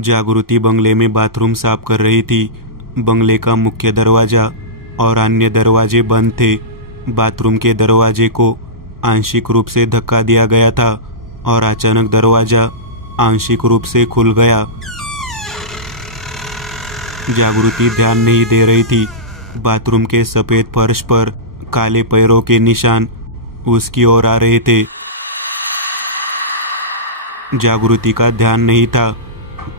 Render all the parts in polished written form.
जागृति बंगले में बाथरूम साफ कर रही थी। बंगले का मुख्य दरवाजा और अन्य दरवाजे बंद थे। बाथरूम के दरवाजे को आंशिक रूप से धक्का दिया गया था और अचानक दरवाजा आंशिक रूप से खुल गया। जागृति ध्यान नहीं दे रही थी। बाथरूम के सफेद फर्श पर काले पैरों के निशान उसकी ओर आ रहे थे। जागृति का ध्यान नहीं था।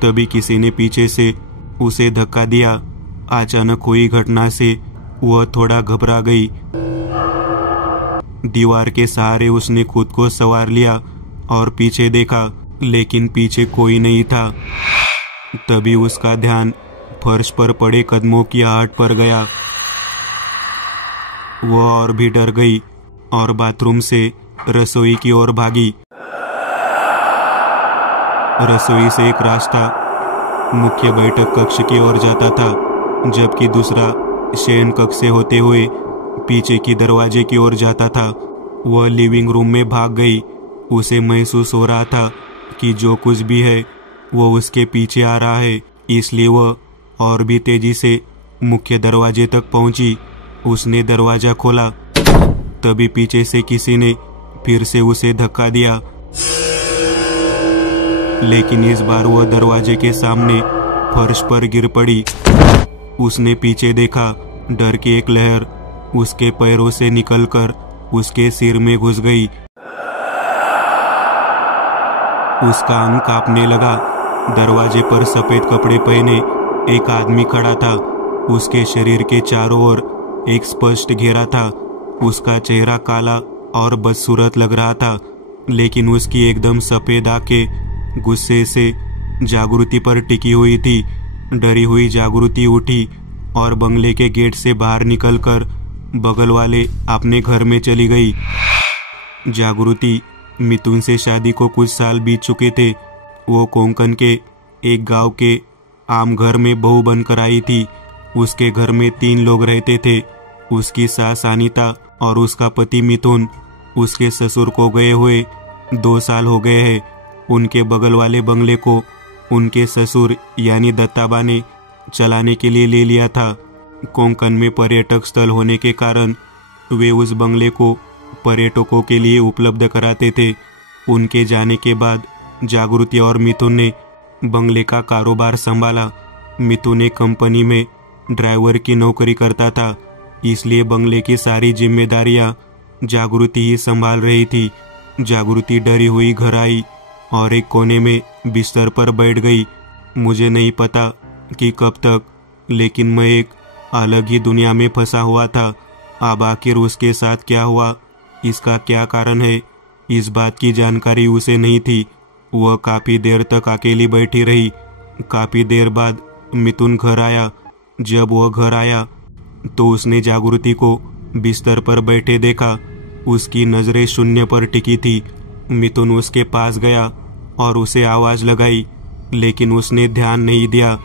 तभी किसी ने पीछे से उसे धक्का दिया। अचानक हुई घटना से वह थोड़ा घबरा गई। दीवार के सहारे उसने खुद को संवार लिया और पीछे देखा, लेकिन पीछे कोई नहीं था। तभी उसका ध्यान फर्श पर पड़े कदमों की आहट पर गया। वह और भी डर गई और बाथरूम से रसोई की ओर भागी। रसोई से एक रास्ता मुख्य बैठक कक्ष की ओर जाता था, जबकि दूसरा शयन कक्ष से होते हुए पीछे की दरवाजे की ओर जाता था। वह लिविंग रूम में भाग गई। उसे महसूस हो रहा था कि जो कुछ भी है वह उसके पीछे आ रहा है, इसलिए वह और भी तेजी से मुख्य दरवाजे तक पहुंची। उसने दरवाजा खोला। तभी पीछे से किसी ने फिर से उसे धक्का दिया, लेकिन इस बार वह दरवाजे के सामने फर्श पर गिर पड़ी। उसने पीछे देखा। डर की एक लहर उसके पैरों से निकलकर उसके सिर में घुस गई। उसका अंग कांपने लगा। दरवाजे पर सफेद कपड़े पहने एक आदमी खड़ा था। उसके शरीर के चारों ओर एक स्पष्ट घेरा था। उसका चेहरा काला और बदसूरत लग रहा था, लेकिन उसकी एकदम सफेद आंखें गुस्से से जागृति पर टिकी हुई थी। डरी हुई जागृति उठी और बंगले के गेट से बाहर निकलकर बगल वाले अपने घर में चली गई। जागृति मिथुन से शादी को कुछ साल बीत चुके थे। वो कोंकण के एक गांव के आम घर में बहू बनकर आई थी। उसके घर में 3 लोग रहते थे। उसकी सास अनीता और उसका पति मिथुन। उसके ससुर को गए हुए 2 साल हो गए हैं। उनके बगल वाले बंगले को उनके ससुर यानी दत्ताबा ने चलाने के लिए ले लिया था। कोंकण में पर्यटक स्थल होने के कारण वे उस बंगले को पर्यटकों के लिए उपलब्ध कराते थे। उनके जाने के बाद जागृति और मिथुन ने बंगले का कारोबार संभाला। मिथुन एक कंपनी में ड्राइवर की नौकरी करता था, इसलिए बंगले की सारी जिम्मेदारियां जागृति ही संभाल रही थी। जागृति डरी हुई घर आई और एक कोने में बिस्तर पर बैठ गई। मुझे नहीं पता कि कब तक, लेकिन मैं एक अलग ही दुनिया में फंसा हुआ था। अब आखिर उसके साथ क्या हुआ, इसका क्या कारण है, इस बात की जानकारी उसे नहीं थी। वह काफी देर तक अकेली बैठी रही। काफी देर बाद मिथुन घर आया। जब वह घर आया तो उसने जागृति को बिस्तर पर बैठे देखा। उसकी नजरें शून्य पर टिकी थी। मिथुन उसके पास गया और उसे आवाज लगाई, लेकिन उसने ध्यान नहीं दिया।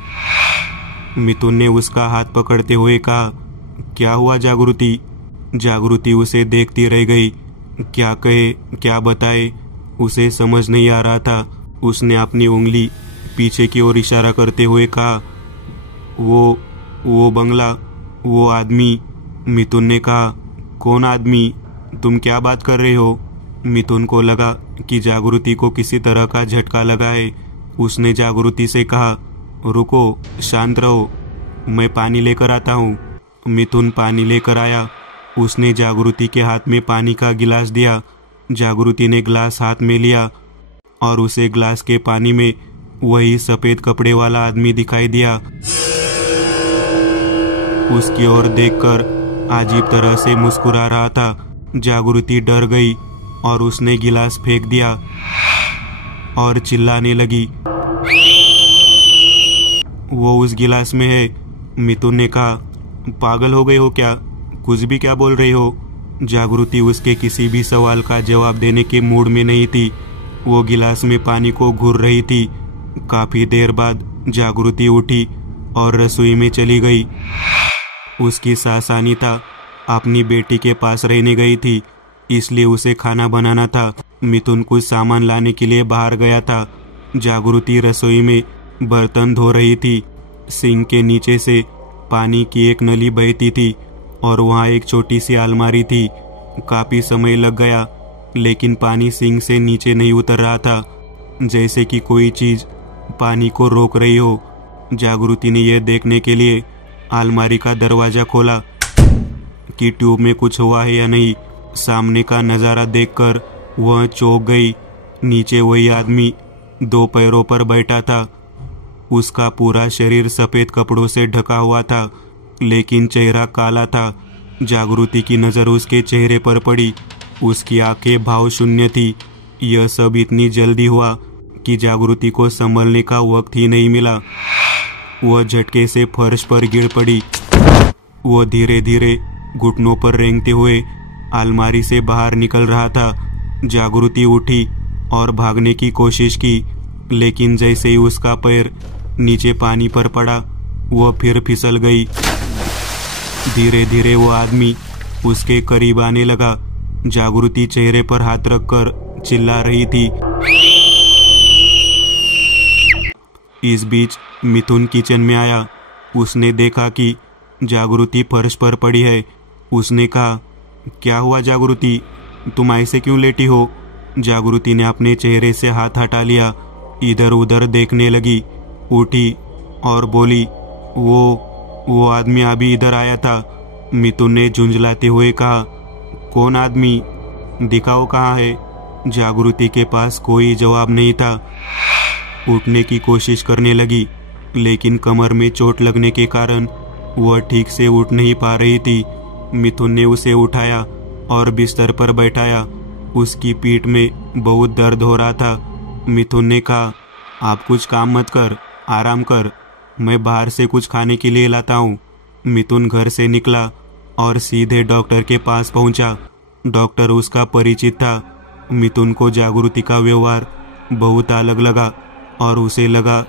मिथुन ने उसका हाथ पकड़ते हुए कहा, क्या हुआ जागृति? जागृति उसे देखती रह गई। क्या कहे, क्या बताए, उसे समझ नहीं आ रहा था। उसने अपनी उंगली पीछे की ओर इशारा करते हुए कहा, वो बंगला, वो आदमी। मिथुन ने कहा, कौन आदमी? तुम क्या बात कर रहे हो? मिथुन को लगा कि जागृति को किसी तरह का झटका लगा है। उसने जागृति से कहा, रुको, शांत रहो, मैं पानी लेकर आता हूँ। मिथुन पानी लेकर आया। उसने जागृति के हाथ में पानी का गिलास दिया। जागृति ने गिलास हाथ में लिया और उसे गिलास के पानी में वही सफेद कपड़े वाला आदमी दिखाई दिया। उसकी ओर देखकर अजीब तरह से मुस्कुरा रहा था। जागृति डर गई और उसने गिलास फेंक दिया और चिल्लाने लगी, वो उस गिलास में है। मिथुन ने कहा, पागल हो गए हो क्या? कुछ भी क्या बोल रहे हो? जागृति उसके किसी भी सवाल का जवाब देने के मूड में नहीं थी। वो गिलास में पानी को घूर रही थी। काफी देर बाद जागृति उठी और रसोई में चली गई। उसकी सास अनीता अपनी बेटी के पास रहने गई थी, इसलिए उसे खाना बनाना था। मिथुन कुछ सामान लाने के लिए बाहर गया था। जागृति रसोई में बर्तन धो रही थी। सिंक के नीचे से पानी की एक नली बहती थी और वहाँ एक छोटी सी अलमारी थी। काफी समय लग गया लेकिन पानी सिंक से नीचे नहीं उतर रहा था, जैसे कि कोई चीज पानी को रोक रही हो। जागृति ने यह देखने के लिए अलमारी का दरवाजा खोला कि ट्यूब में कुछ हुआ है या नहीं। सामने का नज़ारा देखकर वह चौंक गई। नीचे वही आदमी 2 पैरों पर बैठा था। उसका पूरा शरीर सफेद कपड़ों से ढका हुआ था लेकिन चेहरा काला था। जागृति की नज़र उसके चेहरे पर पड़ी। उसकी आंखें भाव शून्य थी। यह सब इतनी जल्दी हुआ कि जागृति को संभलने का वक्त ही नहीं मिला। वह झटके से फर्श पर गिर पड़ी। वह धीरे धीरे घुटनों पर रेंगते हुए अलमारी से बाहर निकल रहा था। जागृति उठी और भागने की कोशिश की लेकिन जैसे ही उसका पैर नीचे पानी पर पड़ा वह फिर फिसल गई। धीरे धीरे वो आदमी उसके करीब आने लगा। जागृति चेहरे पर हाथ रखकर चिल्ला रही थी। इस बीच मिथुन किचन में आया। उसने देखा कि जागृति फर्श पर पड़ी है। उसने कहा, क्या हुआ जागृति, तुम ऐसे क्यों लेटी हो? जागृति ने अपने चेहरे से हाथ हटा लिया, इधर उधर देखने लगी, उठी और बोली, वो आदमी अभी इधर आया था। मिथुन ने झुंझलाते हुए कहा, कौन आदमी, दिखाओ कहाँ है? जागृति के पास कोई जवाब नहीं था। उठने की कोशिश करने लगी लेकिन कमर में चोट लगने के कारण वह ठीक से उठ नहीं पा रही थी। मिथुन ने उसे उठाया और बिस्तर पर बैठाया। उसकी पीठ में बहुत दर्द हो रहा था। मिथुन ने कहा, आप कुछ काम मत कर, आराम कर, मैं बाहर से कुछ खाने के लिए लाता हूँ। मिथुन घर से निकला और सीधे डॉक्टर के पास पहुंचा। डॉक्टर उसका परिचित था। मिथुन को जागृति का व्यवहार बहुत अलग लगा और उसे लगा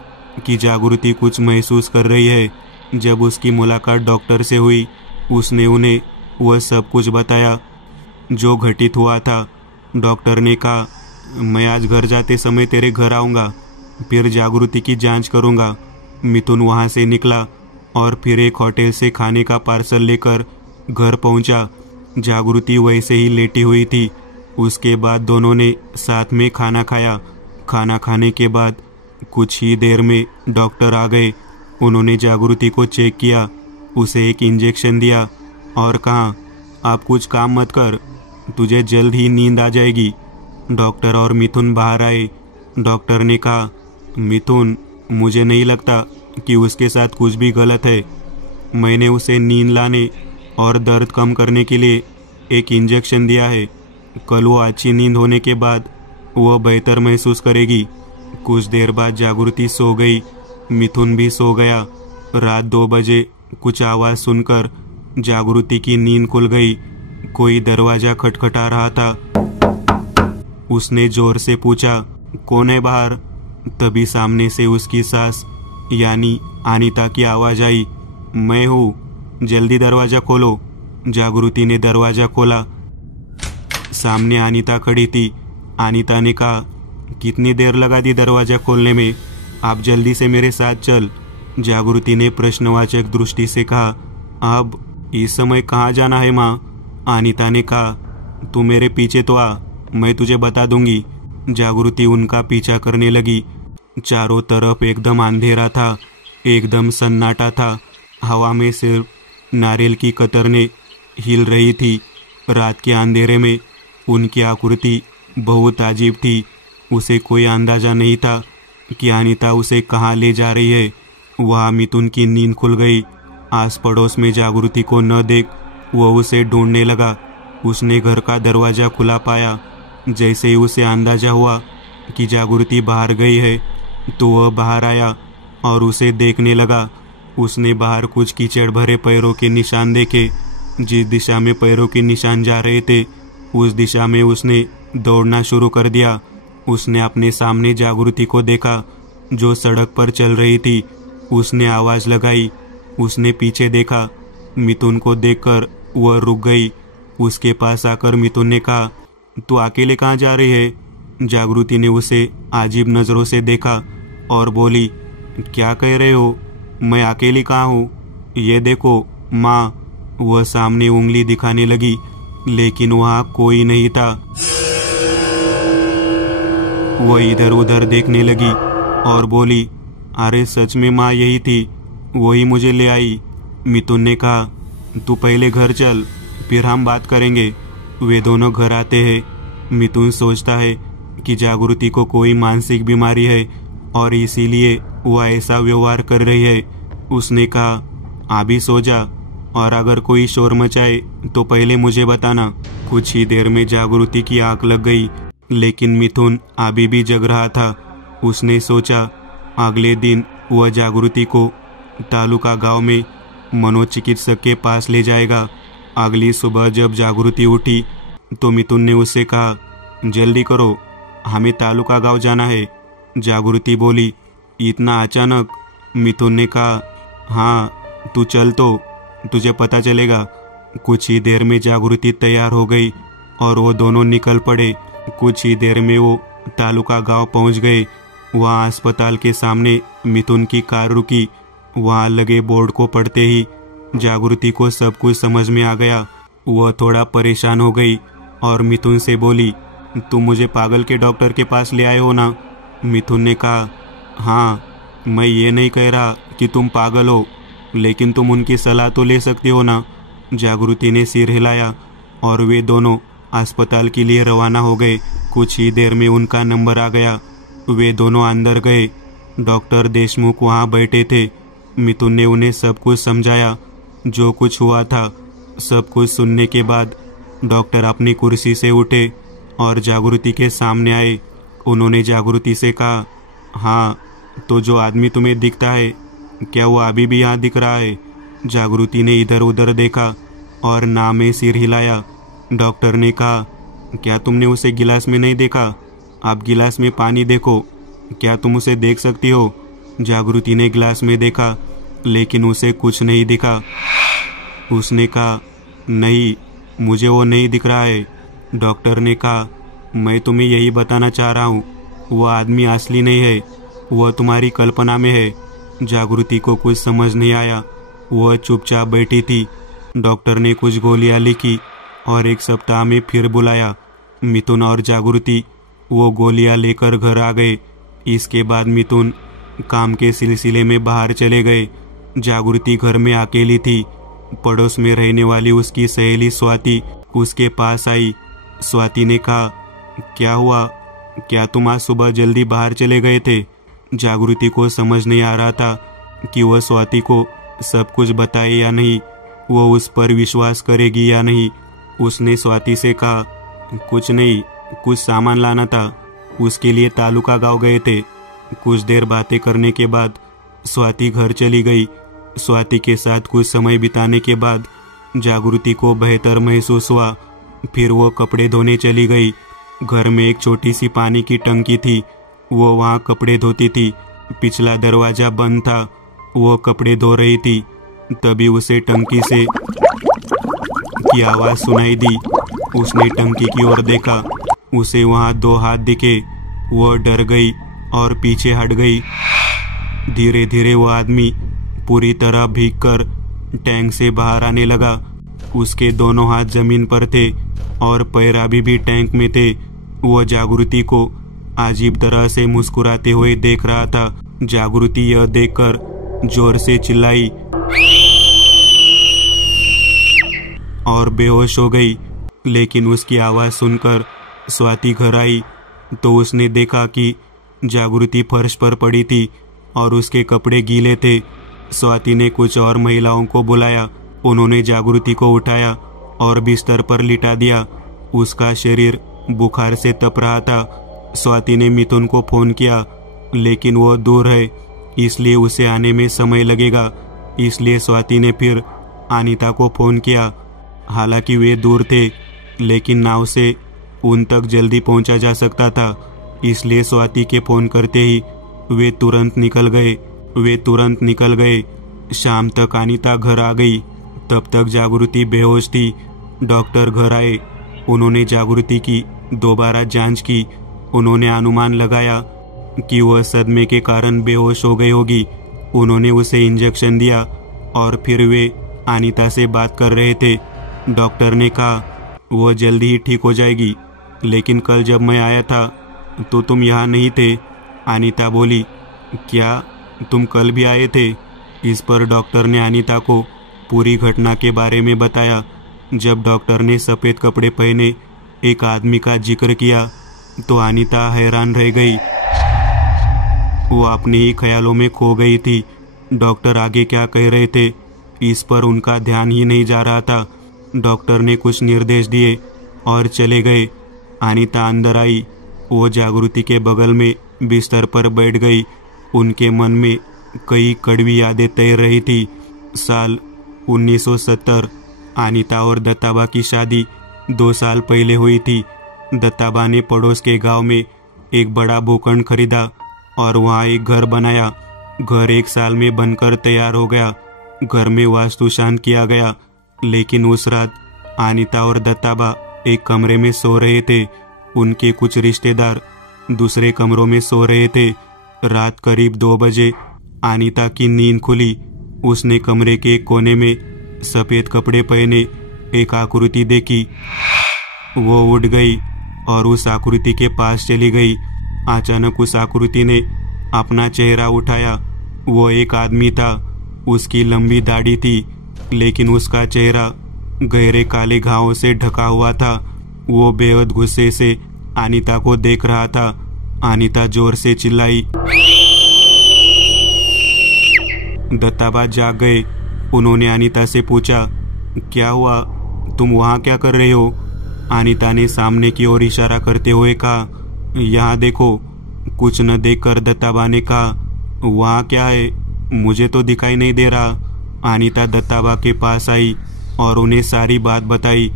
कि जागृति कुछ महसूस कर रही है। जब उसकी मुलाकात डॉक्टर से हुई उसने उन्हें वह सब कुछ बताया जो घटित हुआ था। डॉक्टर ने कहा, मैं आज घर जाते समय तेरे घर आऊँगा, फिर जागृति की जांच करूँगा। मिथुन वहाँ से निकला और फिर एक होटल से खाने का पार्सल लेकर घर पहुँचा। जागृति वैसे ही लेटी हुई थी। उसके बाद दोनों ने साथ में खाना खाया। खाना खाने के बाद कुछ ही देर में डॉक्टर आ गए। उन्होंने जागृति को चेक किया, उसे एक इंजेक्शन दिया और कहा, आप कुछ काम मत कर, तुझे जल्द ही नींद आ जाएगी। डॉक्टर और मिथुन बाहर आए। डॉक्टर ने कहा, मिथुन, मुझे नहीं लगता कि उसके साथ कुछ भी गलत है। मैंने उसे नींद लाने और दर्द कम करने के लिए एक इंजेक्शन दिया है। कल वो अच्छी नींद होने के बाद वह बेहतर महसूस करेगी। कुछ देर बाद जागृति सो गई। मिथुन भी सो गया। रात 2 बजे कुछ आवाज़ सुनकर जागृति की नींद खुल गई। कोई दरवाज़ा खटखटा रहा था। उसने जोर से पूछा, कौन है बाहर? तभी सामने से उसकी सास यानी अनीता की आवाज़ आई, मैं हूँ, जल्दी दरवाज़ा खोलो। जागृति ने दरवाज़ा खोला। सामने अनीता खड़ी थी। अनीता ने कहा, कितनी देर लगा दी दरवाज़ा खोलने में? आप जल्दी से मेरे साथ चल। जागृति ने प्रश्नवाचक दृष्टि से कहा, अब इस समय कहाँ जाना है माँ? अनीता ने कहा, तू मेरे पीछे तो आ, मैं तुझे बता दूंगी। जागृति उनका पीछा करने लगी। चारों तरफ एकदम अंधेरा था, एकदम सन्नाटा था। हवा में सिर्फ नारियल की कतरने हिल रही थी। रात के अंधेरे में उनकी आकृति बहुत अजीब थी। उसे कोई अंदाजा नहीं था कि अनीता उसे कहाँ ले जा रही है। वहाँ मिथुन की नींद खुल गई। आस पड़ोस में जागृति को न देख वह उसे ढूंढने लगा। उसने घर का दरवाज़ा खुला पाया। जैसे ही उसे अंदाजा हुआ कि जागृति बाहर गई है तो वह बाहर आया और उसे देखने लगा। उसने बाहर कुछ कीचड़ भरे पैरों के निशान देखे। जिस दिशा में पैरों के निशान जा रहे थे उस दिशा में उसने दौड़ना शुरू कर दिया। उसने अपने सामने जागृति को देखा जो सड़क पर चल रही थी। उसने आवाज़ लगाई। उसने पीछे देखा। मिथुन को देखकर वह रुक गई। उसके पास आकर मिथुन ने कहा, तू अकेले कहाँ जा रही है? जागृति ने उसे अजीब नज़रों से देखा और बोली, क्या कह रहे हो? मैं अकेली कहाँ हूँ? ये देखो माँ। वह सामने उंगली दिखाने लगी, लेकिन वहाँ कोई नहीं था। वह इधर उधर देखने लगी और बोली, अरे सच में माँ यही थी, वही मुझे ले आई। मिथुन ने कहा, तू पहले घर चल, फिर हम बात करेंगे। वे दोनों घर आते हैं। मिथुन सोचता है कि जागृति को कोई मानसिक बीमारी है और इसीलिए वह ऐसा व्यवहार कर रही है। उसने कहा, अभी सो जा, और अगर कोई शोर मचाए तो पहले मुझे बताना। कुछ ही देर में जागृति की आंख लग गई, लेकिन मिथुन अभी भी जग रहा था। उसने सोचा अगले दिन वह जागृति को तालुका गांव में मनोचिकित्सक के पास ले जाएगा। अगली सुबह जब जागृति उठी तो मिथुन ने उससे कहा, जल्दी करो, हमें तालुका गांव जाना है। जागृति बोली, इतना अचानक? मिथुन ने कहा, हाँ तू चल तो तुझे पता चलेगा। कुछ ही देर में जागृति तैयार हो गई और वो दोनों निकल पड़े। कुछ ही देर में वो तालुका गांव पहुंच गए। वहां अस्पताल के सामने मिथुन की कार रुकी। वहां लगे बोर्ड को पढ़ते ही जागृति को सब कुछ समझ में आ गया। वह थोड़ा परेशान हो गई और मिथुन से बोली, तुम मुझे पागल के डॉक्टर के पास ले आए हो ना? मिथुन ने कहा, हाँ, मैं ये नहीं कह रहा कि तुम पागल हो, लेकिन तुम उनकी सलाह तो ले सकती हो ना। जागृति ने सिर हिलाया और वे दोनों अस्पताल के लिए रवाना हो गए। कुछ ही देर में उनका नंबर आ गया। वे दोनों अंदर गए। डॉक्टर देशमुख वहां बैठे थे। मिथुन ने उन्हें सब कुछ समझाया, जो कुछ हुआ था। सब कुछ सुनने के बाद डॉक्टर अपनी कुर्सी से उठे और जागृति के सामने आए। उन्होंने जागृति से कहा, हाँ, तो जो आदमी तुम्हें दिखता है, क्या वो अभी भी यहाँ दिख रहा है? जागृति ने इधर उधर देखा और ना में सिर हिलाया। डॉक्टर ने कहा, क्या तुमने उसे गिलास में नहीं देखा? आप गिलास में पानी देखो, क्या तुम उसे देख सकती हो? जागृति ने गिलास में देखा, लेकिन उसे कुछ नहीं दिखा। उसने कहा, नहीं, मुझे वो नहीं दिख रहा है। डॉक्टर ने कहा, मैं तुम्हें यही बताना चाह रहा हूँ, वह आदमी असली नहीं है, वह तुम्हारी कल्पना में है। जागृति को कुछ समझ नहीं आया। वह चुपचाप बैठी थी। डॉक्टर ने कुछ गोलियां लिखी और 1 सप्ताह में फिर बुलाया। मिथुन और जागृति वो गोलियां लेकर घर आ गए। इसके बाद मिथुन काम के सिलसिले में बाहर चले गए। जागृति घर में अकेली थी। पड़ोस में रहने वाली उसकी सहेली स्वाति उसके पास आई। स्वाति ने कहा, क्या हुआ? क्या तुम आज सुबह जल्दी बाहर चले गए थे? जागृति को समझ नहीं आ रहा था कि वह स्वाति को सब कुछ बताए या नहीं, वह उस पर विश्वास करेगी या नहीं। उसने स्वाति से कहा, कुछ नहीं, कुछ सामान लाना था, उसके लिए तालुका गांव गए थे। कुछ देर बातें करने के बाद स्वाति घर चली गई। स्वाति के साथ कुछ समय बिताने के बाद जागृति को बेहतर महसूस हुआ। फिर वो कपड़े धोने चली गई। घर में एक छोटी सी पानी की टंकी थी। वो वहाँ कपड़े धोती थी। पिछला दरवाजा बंद था। वो कपड़े धो रही थी, तभी उसे टंकी से की आवाज सुनाई दी। उसने टंकी की ओर देखा। उसे वहाँ 2 हाथ दिखे। वो डर गई और पीछे हट गई। धीरे धीरे वो आदमी पूरी तरह भीगकर टैंक से बाहर आने लगा। उसके दोनों हाथ जमीन पर थे और पैर अभी भी टैंक में थे। वह जागृति को अजीब तरह से मुस्कुराते हुए देख रहा था। जागृति यह देखकर जोर से चिल्लाई और बेहोश हो गई। लेकिन उसकी आवाज सुनकर स्वाति घर आई तो उसने देखा कि जागृति फर्श पर पड़ी थी और उसके कपड़े गीले थे। स्वाति ने कुछ और महिलाओं को बुलाया। उन्होंने जागृति को उठाया और बिस्तर पर लिटा दिया। उसका शरीर बुखार से तप रहा था। स्वाति ने मिथुन को फोन किया, लेकिन वह दूर है, इसलिए उसे आने में समय लगेगा। इसलिए स्वाति ने फिर अनीता को फोन किया। हालांकि वे दूर थे, लेकिन नाव से उन तक जल्दी पहुंचा जा सकता था, इसलिए स्वाति के फोन करते ही वे तुरंत निकल गए। शाम तक अनीता घर आ गई। तब तक जागृति बेहोश थी। डॉक्टर घर आए। उन्होंने जागृति की दोबारा जांच की। उन्होंने अनुमान लगाया कि वह सदमे के कारण बेहोश हो गई होगी। उन्होंने उसे इंजेक्शन दिया और फिर वे अनीता से बात कर रहे थे। डॉक्टर ने कहा वह जल्दी ही ठीक हो जाएगी, लेकिन कल जब मैं आया था तो तुम यहाँ नहीं थे। अनीता बोली, क्या तुम कल भी आए थे? इस पर डॉक्टर ने अनीता को पूरी घटना के बारे में बताया। जब डॉक्टर ने सफ़ेद कपड़े पहने एक आदमी का जिक्र किया तो अनीता हैरान रह गई। वो अपने ही ख्यालों में खो गई थी। डॉक्टर आगे क्या कह रहे थे इस पर उनका ध्यान ही नहीं जा रहा था। डॉक्टर ने कुछ निर्देश दिए और चले गए। अनीता अंदर आई। वो जागृति के बगल में बिस्तर पर बैठ गई। उनके मन में कई कड़वी यादें तैर रही थी। साल 1970 अनीता और दत्ताबा की शादी 2 साल पहले हुई थी। दत्ताबा ने पड़ोस के गांव में एक बड़ा भूखंड खरीदा और वहां एक घर बनाया। घर 1 साल में बनकर तैयार हो गया। घर में वास्तु शांत किया गया, लेकिन उस रात अनीता और दत्ताबा एक कमरे में सो रहे थे। उनके कुछ रिश्तेदार दूसरे कमरों में सो रहे थे। रात करीब 2 बजे अनीता की नींद खुली। उसने कमरे के एक कोने में सफ़ेद कपड़े पहने एक आकृति देखी। वो उठ गई और उस आकृति के पास चली गई। अचानक उस आकृति ने अपना चेहरा उठाया। वो एक आदमी था। उसकी लंबी दाढ़ी थी, लेकिन उसका चेहरा गहरे काले घावों से ढका हुआ था। वो बेहद गुस्से से अनीता को देख रहा था। अनीता जोर से चिल्लाई। दत्ताबा जाग गए। उन्होंने अनीता से पूछा, क्या हुआ? तुम वहाँ क्या कर रहे हो? अनीता ने सामने की ओर इशारा करते हुए कहा, यहाँ देखो। कुछ न देखकर दत्ताबा ने कहा, वहाँ क्या है? मुझे तो दिखाई नहीं दे रहा। अनीता दत्ताबा के पास आई और उन्हें सारी बात बताई।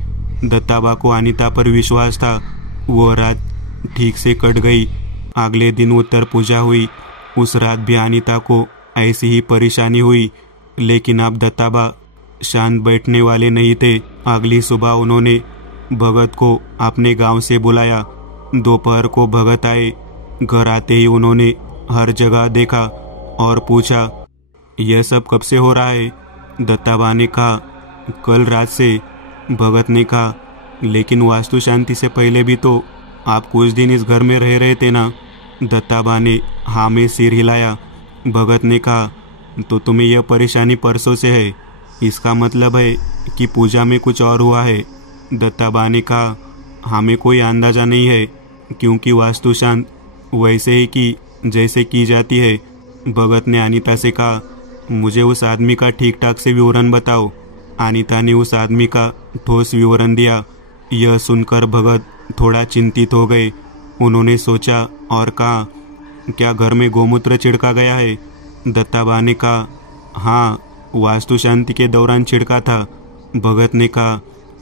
दत्ताबा को अनीता पर विश्वास था। वो रात ठीक से कट गई। अगले दिन उत्तर पूजा हुई। उस रात भी अनीता को ऐसी ही परेशानी हुई, लेकिन अब दत्ताबा शांत बैठने वाले नहीं थे। अगली सुबह उन्होंने भगत को अपने गांव से बुलाया। दोपहर को भगत आए। घर आते ही उन्होंने हर जगह देखा और पूछा, यह सब कब से हो रहा है? दत्ताबा ने कहा, कल रात से। भगत ने कहा, लेकिन वास्तु शांति से पहले भी तो आप कुछ दिन इस घर में रह रहे थे ना? दत्ताबा ने हाँ में सिर हिलाया। भगत ने कहा, तो तुम्हें यह परेशानी परसों से है? इसका मतलब है कि पूजा में कुछ और हुआ है। दत्ताबा ने कहा, हमें कोई अंदाजा नहीं है, क्योंकि वास्तु शांत वैसे ही की जैसे की जाती है। भगत ने अनीता से कहा, मुझे उस आदमी का ठीक ठाक से विवरण बताओ। अनीता ने उस आदमी का ठोस विवरण दिया। यह सुनकर भगत थोड़ा चिंतित हो गए। उन्होंने सोचा और कहा, क्या घर में गोमूत्र छिड़का गया है? दत्ताबा ने कहा, हाँ, वास्तु शांति के दौरान छिड़का था। भगत ने कहा,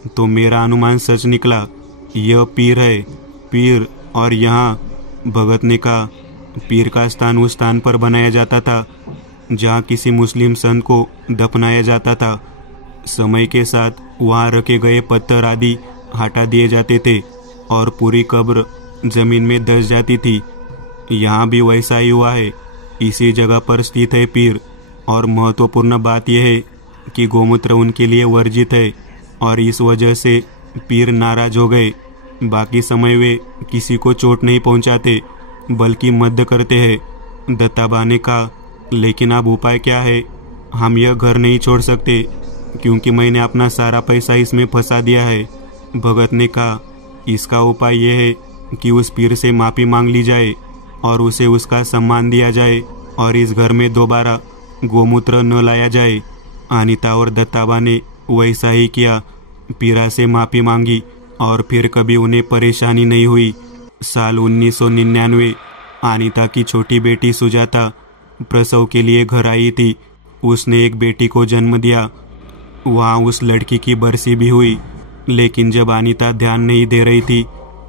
तो मेरा अनुमान सच निकला। यह पीर है। पीर और यहाँ? भगत ने कहा, पीर का स्थान उस स्थान पर बनाया जाता था जहाँ किसी मुस्लिम संत को दफनाया जाता था। समय के साथ वहाँ रखे गए पत्थर आदि हटा दिए जाते थे और पूरी कब्र जमीन में धंस जाती थी। यहाँ भी वैसा ही हुआ है। इसी जगह पर स्थित है पीर। और महत्वपूर्ण बात यह है कि गोमूत्र उनके लिए वर्जित है और इस वजह से पीर नाराज हो गए। बाकी समय वे किसी को चोट नहीं पहुंचाते, बल्कि मदद करते हैं। दत्ताबा ने कहा, लेकिन अब उपाय क्या है? हम यह घर नहीं छोड़ सकते, क्योंकि मैंने अपना सारा पैसा इसमें फंसा दिया है। भगत ने कहा, इसका उपाय यह है कि उस पीर से माफ़ी मांग ली जाए और उसे उसका सम्मान दिया जाए और इस घर में दोबारा गोमूत्र न लाया जाए। अनीता और दत्ताबा ने वैसा ही किया। पीरा से माफ़ी मांगी और फिर कभी उन्हें परेशानी नहीं हुई। साल 1999 अनीता की छोटी बेटी सुजाता प्रसव के लिए घर आई थी। उसने एक बेटी को जन्म दिया। वहाँ उस लड़की की बरसी भी हुई। लेकिन जब अनीता ध्यान नहीं दे रही थी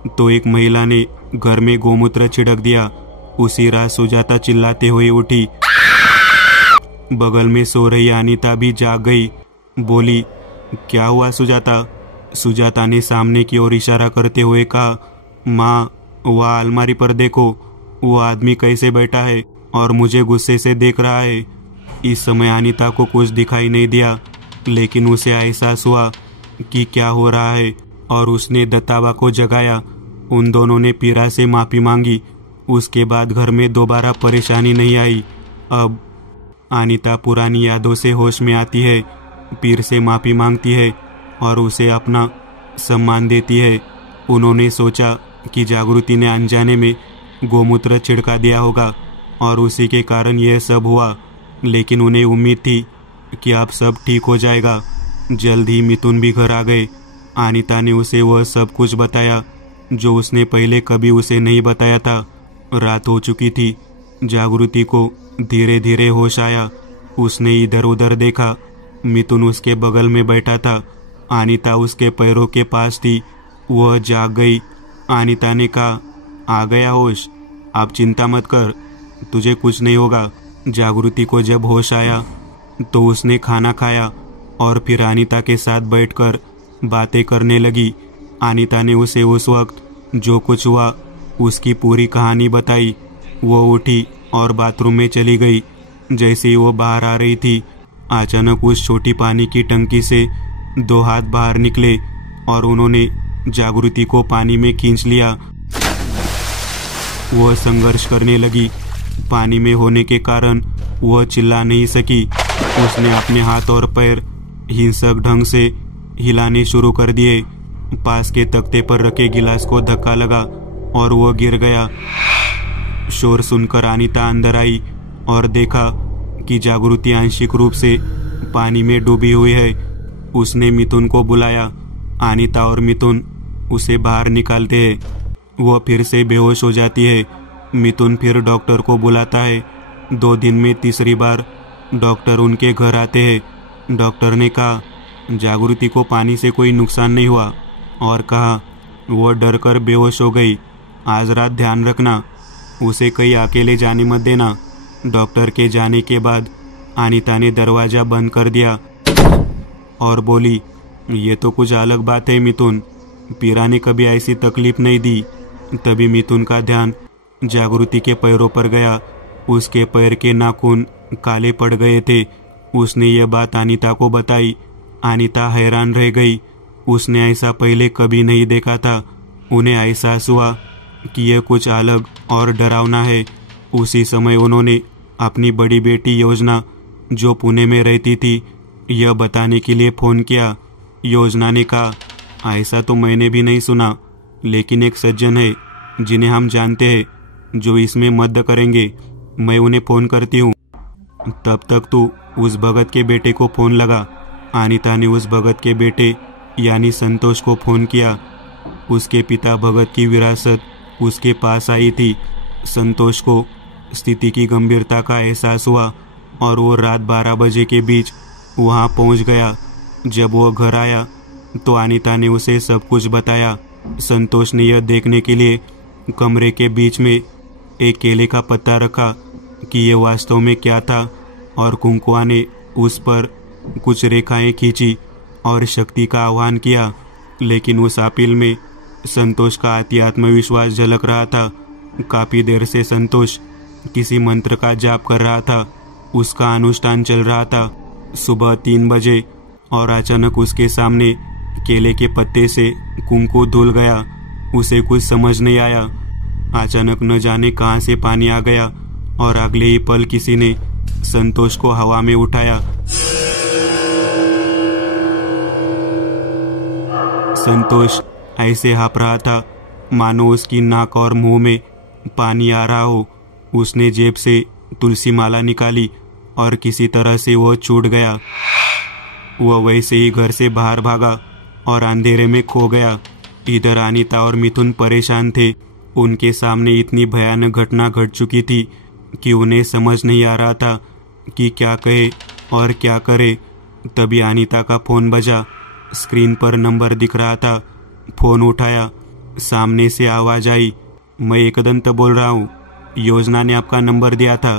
तो एक महिला ने घर में गोमूत्र छिड़क दिया। उसी रात सुजाता चिल्लाते हुए उठी। बगल में सो रही अनीता भी जाग गई। बोली, क्या हुआ सुजाता? सुजाता ने सामने की ओर इशारा करते हुए कहा, माँ, वह अलमारी पर देखो। वो आदमी कैसे बैठा है और मुझे गुस्से से देख रहा है। इस समय अनीता को कुछ दिखाई नहीं दिया, लेकिन उसे एहसास हुआ कि क्या हो रहा है और उसने दत्ताबा को जगाया। उन दोनों ने पीरा से माफ़ी मांगी। उसके बाद घर में दोबारा परेशानी नहीं आई। अब अनीता पुरानी यादों से होश में आती है, पीर से माफ़ी मांगती है और उसे अपना सम्मान देती है। उन्होंने सोचा कि जागृति ने अनजाने में गोमूत्र छिड़का दिया होगा और उसी के कारण यह सब हुआ, लेकिन उन्हें उम्मीद थी कि अब सब ठीक हो जाएगा। जल्द ही मिथुन भी घर आ गए। अनीता ने उसे वह सब कुछ बताया जो उसने पहले कभी उसे नहीं बताया था। रात हो चुकी थी। जागृति को धीरे धीरे होश आया। उसने इधर उधर देखा। मिथुन उसके बगल में बैठा था। अनीता उसके पैरों के पास थी। वह जाग गई। अनीता ने कहा, आ गया होश, आप चिंता मत कर, तुझे कुछ नहीं होगा। जागृति को जब होश आया तो उसने खाना खाया और फिर अनीता के साथ बैठकर बातें करने लगी। अनीता ने उसे उस वक्त जो कुछ हुआ उसकी पूरी कहानी बताई। वो उठी और बाथरूम में चली गई। जैसे ही वो बाहर आ रही थी, अचानक उस छोटी पानी की टंकी से 2 हाथ बाहर निकले और उन्होंने जागृति को पानी में खींच लिया। वह संघर्ष करने लगी। पानी में होने के कारण वह चिल्ला नहीं सकी। उसने अपने हाथ और पैर हिंसक ढंग से हिलाने शुरू कर दिए। पास के तख्ते पर रखे गिलास को धक्का लगा और वह गिर गया। शोर सुनकर अनीता अंदर आई और देखा कि जागृति आंशिक रूप से पानी में डूबी हुई है। उसने मिथुन को बुलाया। अनीता और मिथुन उसे बाहर निकालते हैं। वह फिर से बेहोश हो जाती है। मिथुन फिर डॉक्टर को बुलाता है। 2 दिन में तीसरी बार डॉक्टर उनके घर आते हैं। डॉक्टर ने कहा, जागृति को पानी से कोई नुकसान नहीं हुआ और कहा वह डर कर बेहोश हो गई। आज रात ध्यान रखना, उसे कहीं अकेले जाने मत देना। डॉक्टर के जाने के बाद अनीता ने दरवाज़ा बंद कर दिया और बोली, ये तो कुछ अलग बात है मिथुन, पीरा ने कभी ऐसी तकलीफ नहीं दी। तभी मिथुन का ध्यान जागृति के पैरों पर गया। उसके पैर के नाखून काले पड़ गए थे। उसने यह बात अनीता को बताई। अनीता हैरान रह गई। उसने ऐसा पहले कभी नहीं देखा था। उन्हें एहसास हुआ कि यह कुछ अलग और डरावना है। उसी समय उन्होंने अपनी बड़ी बेटी योजना, जो पुणे में रहती थी, यह बताने के लिए फ़ोन किया। योजना ने कहा, ऐसा तो मैंने भी नहीं सुना, लेकिन एक सज्जन है जिन्हें हम जानते हैं जो इसमें मदद करेंगे। मैं उन्हें फ़ोन करती हूँ। तब तक तू उस भगत के बेटे को फ़ोन लगा। अनीता ने उस भगत के बेटे यानी संतोष को फ़ोन किया। उसके पिता भगत की विरासत उसके पास आई थी। संतोष को स्थिति की गंभीरता का एहसास हुआ और वो रात 12 बजे के बीच वहाँ पहुँच गया। जब वो घर आया तो अनीता ने उसे सब कुछ बताया। संतोष ने यह देखने के लिए कमरे के बीच में एक केले का पत्ता रखा कि यह वास्तव में क्या था, और कुंकुआ ने उस पर कुछ रेखाएं खींची और शक्ति का आह्वान किया। लेकिन उस अपील में संतोष का अति आत्मविश्वास झलक रहा था। काफ़ी देर से संतोष किसी मंत्र का जाप कर रहा था। उसका अनुष्ठान चल रहा था। सुबह 3 बजे और अचानक उसके सामने केले के पत्ते से कुंकू धुल गया। उसे कुछ समझ नहीं आया। अचानक न जाने कहां से पानी आ गया और अगले ही पल किसी ने संतोष को हवा में उठाया। संतोष ऐसे हाँफ रहा था मानो उसकी नाक और मुंह में पानी आ रहा हो। उसने जेब से तुलसी माला निकाली और किसी तरह से वह छूट गया। वह वैसे ही घर से बाहर भागा और अंधेरे में खो गया। इधर अनीता और मिथुन परेशान थे। उनके सामने इतनी भयानक घटना घट चुकी थी कि उन्हें समझ नहीं आ रहा था कि क्या कहे और क्या करे। तभी अनीता का फ़ोन बजा। स्क्रीन पर नंबर दिख रहा था। फ़ोन उठाया। सामने से आवाज़ आई, मैं एकदंत बोल रहा हूँ, योजना ने आपका नंबर दिया था।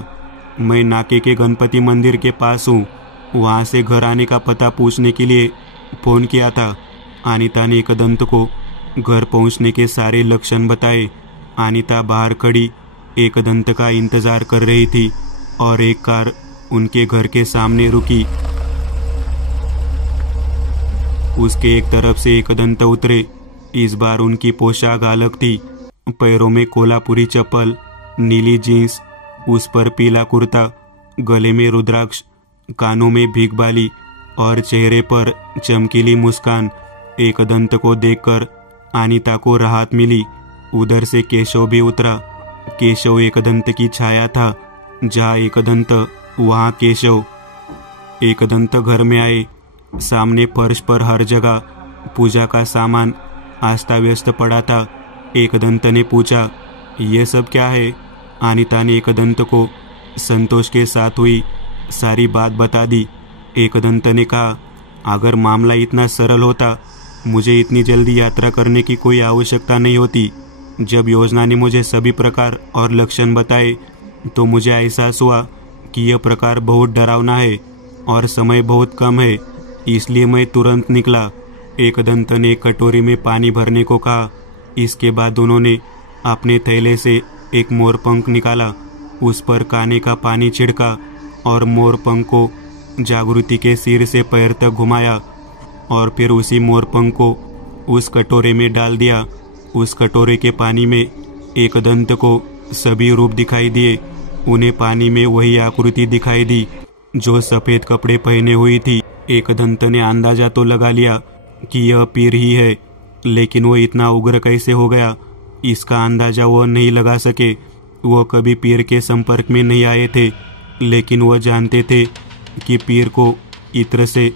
मैं नाके के गणपति मंदिर के पास हूँ। वहाँ से घर आने का पता पूछने के लिए फ़ोन किया था। अनीता ने एकदंत को घर पहुँचने के सारे लक्षण बताए। अनीता बाहर खड़ी एकदंत का इंतजार कर रही थी और एक कार उनके घर के सामने रुकी। उसके एक तरफ से एकदंत उतरे। इस बार उनकी पोशाक अलग थी। पैरों में कोल्हापुरी चप्पल, नीली जीन्स, उस पर पीला कुर्ता, गले में रुद्राक्ष, कानों में भीख बाली और चेहरे पर चमकीली मुस्कान। एकदंत को देखकर अनीता को राहत मिली। उधर से केशव भी उतरा। केशव एकदंत की छाया था। जहाँ एकदंत वहाँ केशव। एकदंत घर में आए। सामने फर्श पर हर जगह पूजा का सामान आस्था व्यस्त पड़ा था। एकदंत ने पूछा, ये सब क्या है? अनीता ने एकदंत को संतोष के साथ हुई सारी बात बता दी। एकदंत ने कहा, अगर मामला इतना सरल होता, मुझे इतनी जल्दी यात्रा करने की कोई आवश्यकता नहीं होती। जब योजना ने मुझे सभी प्रकार और लक्षण बताए तो मुझे एहसास हुआ कि यह प्रकार बहुत डरावना है और समय बहुत कम है, इसलिए मैं तुरंत निकला। एकदंत ने कटोरी में पानी भरने को कहा। इसके बाद उन्होंने अपने थैले से एक मोरपंख निकाला, उस पर काने का पानी छिड़का और मोरपंख को जागृति के सिर से पैर तक घुमाया और फिर उसी मोरपंख को उस कटोरे में डाल दिया। उस कटोरे के पानी में एकदंत को सभी रूप दिखाई दिए। उन्हें पानी में वही आकृति दिखाई दी जो सफेद कपड़े पहने हुई थी। एकदंत ने अंदाजा तो लगा लिया कि यह पीर ही है, लेकिन वो इतना उग्र कैसे हो गया, इसका अंदाजा वह नहीं लगा सके। वह कभी पीर के संपर्क में नहीं आए थे, लेकिन वह जानते थे कि पीर को इत्र से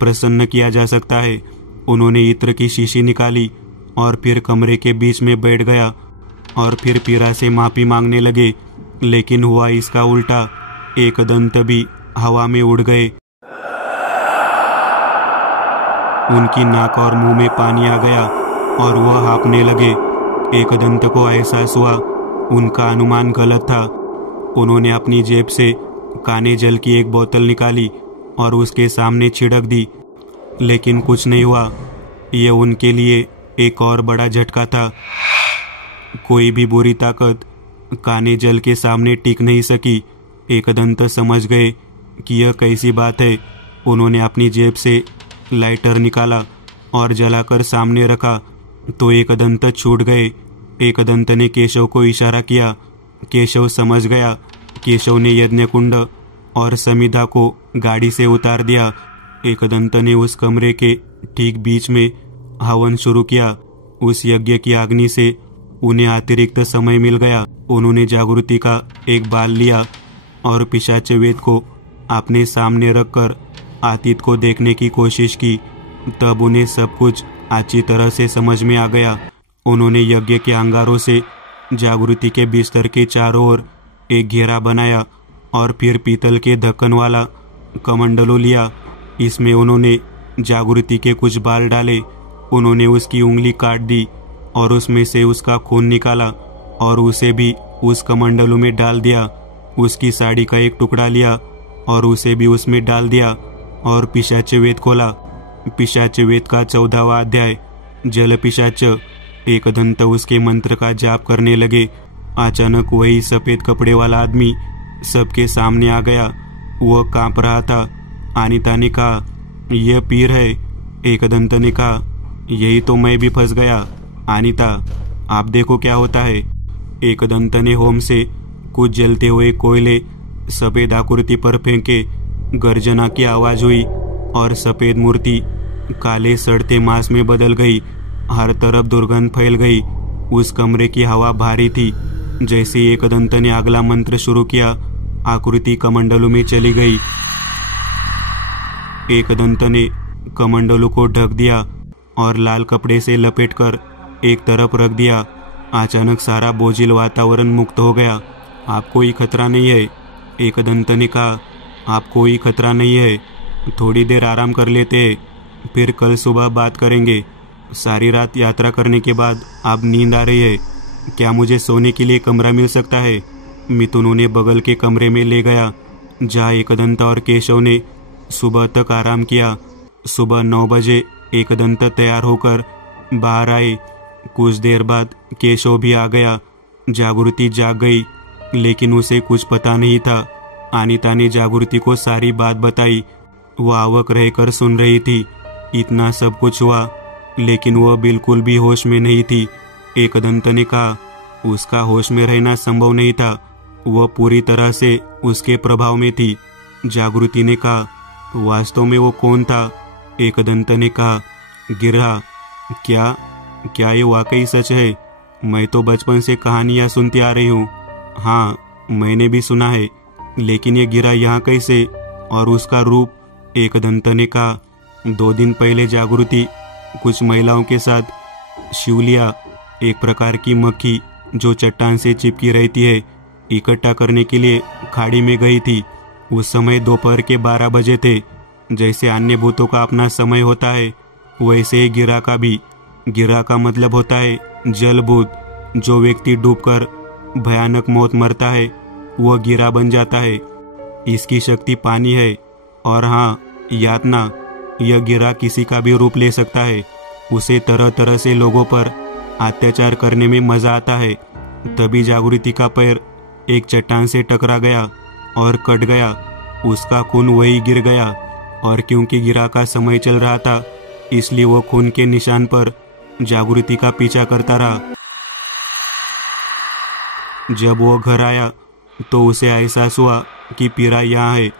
प्रसन्न किया जा सकता है। उन्होंने इत्र की शीशी निकाली और फिर कमरे के बीच में बैठ गया और फिर पीरा से माफी मांगने लगे, लेकिन हुआ इसका उल्टा। एकदंत भी हवा में उड़ गए। उनकी नाक और मुंह में पानी आ गया और वह हाँफने लगे। एकदंत को एहसास हुआ उनका अनुमान गलत था। उन्होंने अपनी जेब से काने जल की एक बोतल निकाली और उसके सामने छिड़क दी, लेकिन कुछ नहीं हुआ। यह उनके लिए एक और बड़ा झटका था। कोई भी बुरी ताकत काने जल के सामने टिक नहीं सकी। एकदंत समझ गए कि यह कैसी बात है। उन्होंने अपनी जेब से लाइटर निकाला और जलाकर सामने रखा तो एकदंत छूट गए। एकदंत ने केशव को इशारा किया। केशव समझ गया। केशव ने यज्ञ कुंड और समिधा को गाड़ी से उतार दिया। एकदंत ने उस कमरे के ठीक बीच में हवन शुरू किया। उस यज्ञ की अग्नि से उन्हें अतिरिक्त समय मिल गया। उन्होंने जागृति का एक बाल लिया और पिशाच वेद को अपने सामने रखकर आतित को देखने की कोशिश की। तब उन्हें सब कुछ अच्छी तरह से समझ में आ गया। उन्होंने यज्ञ के अंगारों से जागृति के बिस्तर के चारों ओर एक घेरा बनाया और फिर पीतल के ढक्कन वाला कमंडलो लिया। इसमें उन्होंने जागृति के कुछ बाल डाले। उन्होंने उसकी उंगली काट दी और उसमें से उसका खून निकाला और उसे भी उस कमंडलों में डाल दिया। उसकी साड़ी का एक टुकड़ा लिया और उसे भी उसमें डाल दिया और पिशाच वेद खोला। पिशाच वेद का 14वां अध्याय, जल पिशाच। एकदंत उसके मंत्र का जाप करने लगे। अचानक वही सफेद कपड़े वाला आदमी सबके सामने आ गया। वह कांप रहा था। अनीता ने कहा, यह पीर है। एकदंत ने कहा, यही तो मैं भी फंस गया। अनीता, आप देखो क्या होता है। एकदंत ने होम से कुछ जलते हुए कोयले सफेद आकृति पर फेंके। गर्जना की आवाज हुई और सफेद मूर्ति काले सड़ते मांस में बदल गई। हर तरफ दुर्गंध फैल गई। उस कमरे की हवा भारी थी। जैसे ही एकदंत ने अगला मंत्र शुरू किया, आकृति कमंडलों में चली गई। एकदंत ने कमंडलों को ढक दिया और लाल कपड़े से लपेटकर एक तरफ रख दिया। अचानक सारा बोझिल वातावरण मुक्त हो गया। आप कोई खतरा नहीं है। एकदंत ने कहा, आप कोई खतरा नहीं है। थोड़ी देर आराम कर लेते हैं, फिर कल सुबह बात करेंगे। सारी रात यात्रा करने के बाद अब नींद आ रही है। क्या मुझे सोने के लिए कमरा मिल सकता है? मिथुन उन्हें बगल के कमरे में ले गया, जहाँ एकदंत और केशव ने सुबह तक आराम किया। सुबह 9 बजे एकदंत तैयार होकर बाहर आए। कुछ देर बाद केशव भी आ गया। जागृति जाग गई, लेकिन उसे कुछ पता नहीं था। अनीता ने जागृति को सारी बात बताई। वह अवाक रहकर सुन रही थी। इतना सब कुछ हुआ, लेकिन वह बिल्कुल भी होश में नहीं थी। एकदंत ने कहा, उसका होश में रहना संभव नहीं था, वह पूरी तरह से उसके प्रभाव में थी। जागृति ने कहा, वास्तव में वो कौन था? एकदंत ने कहा, गिरहा। क्या ये वाकई सच है? मैं तो बचपन से कहानियां सुनती आ रही हूँ। हाँ, मैंने भी सुना है, लेकिन ये गिरहा यहाँ कैसे, और उसका रूप? एकदंत ने कहा, 2 दिन पहले जागृति कुछ महिलाओं के साथ शिवलिया, एक प्रकार की मक्खी जो चट्टान से चिपकी रहती है, इकट्ठा करने के लिए खाड़ी में गई थी। उस समय दोपहर के 12 बजे थे। जैसे अन्य भूतों का अपना समय होता है, वैसे ही गिरहा का भी। गिरहा का मतलब होता है जल भूत। जो व्यक्ति डूबकर भयानक मौत मरता है, वह गिरहा बन जाता है। इसकी शक्ति पानी है। और हाँ, यातना, यह गिरहा किसी का भी रूप ले सकता है। उसे तरह तरह से लोगों पर अत्याचार करने में मजा आता है। तभी जागृति का पैर एक चट्टान से टकरा गया और कट गया। उसका खून वही गिर गया, और क्योंकि गिरहा का समय चल रहा था, इसलिए वो खून के निशान पर जागृति का पीछा करता रहा। जब वो घर आया तो उसे एहसास हुआ कि पीरा यहाँ है,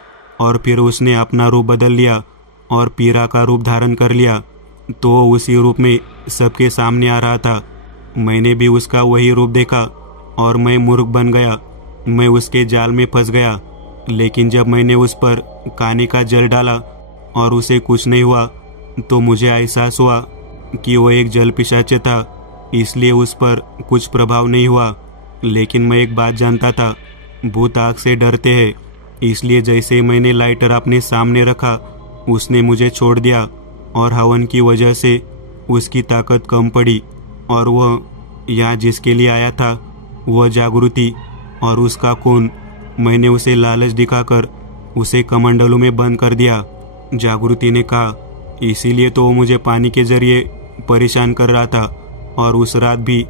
और फिर उसने अपना रूप बदल लिया और पीरा का रूप धारण कर लिया। तो वो उसी रूप में सबके सामने आ रहा था। मैंने भी उसका वही रूप देखा और मैं मूर्ख बन गया। मैं उसके जाल में फंस गया। लेकिन जब मैंने उस पर काने का जल डाला और उसे कुछ नहीं हुआ, तो मुझे एहसास हुआ कि वो एक जल पिशाच था, इसलिए उस पर कुछ प्रभाव नहीं हुआ। लेकिन मैं एक बात जानता था, भूत आग से डरते हैं, इसलिए जैसे मैंने लाइटर अपने सामने रखा, उसने मुझे छोड़ दिया, और हवन की वजह से उसकी ताकत कम पड़ी। और वह यहाँ जिसके लिए आया था, वह जागृति और उसका खून, मैंने उसे लालच दिखाकर उसे कमंडलों में बंद कर दिया। जागृति ने कहा, इसीलिए तो वो मुझे पानी के जरिए परेशान कर रहा था, और उस रात भी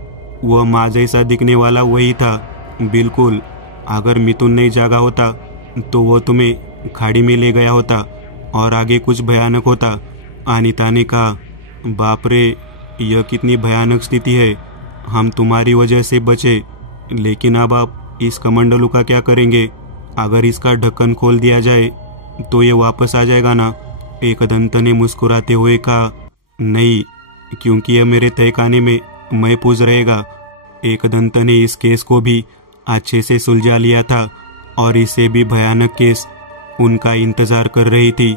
वह माँ जैसा दिखने वाला वही था। बिल्कुल, अगर मिथुन नहीं जागा होता तो वह तुम्हें खाड़ी में ले गया होता और आगे कुछ भयानक होता। अनीता ने कहा, बाप रे, यह कितनी भयानक स्थिति है। हम तुम्हारी वजह से बचे, लेकिन अब आप इस कमंडलू का क्या करेंगे? अगर इसका ढक्कन खोल दिया जाए तो ये वापस आ जाएगा ना? एकदंत ने मुस्कुराते हुए कहा, नहीं, क्योंकि यह मेरे तहखाने में महफूज रहेगा। एकदंत ने इस केस को भी अच्छे से सुलझा लिया था, और इससे भी भयानक केस उनका इंतजार कर रही थी।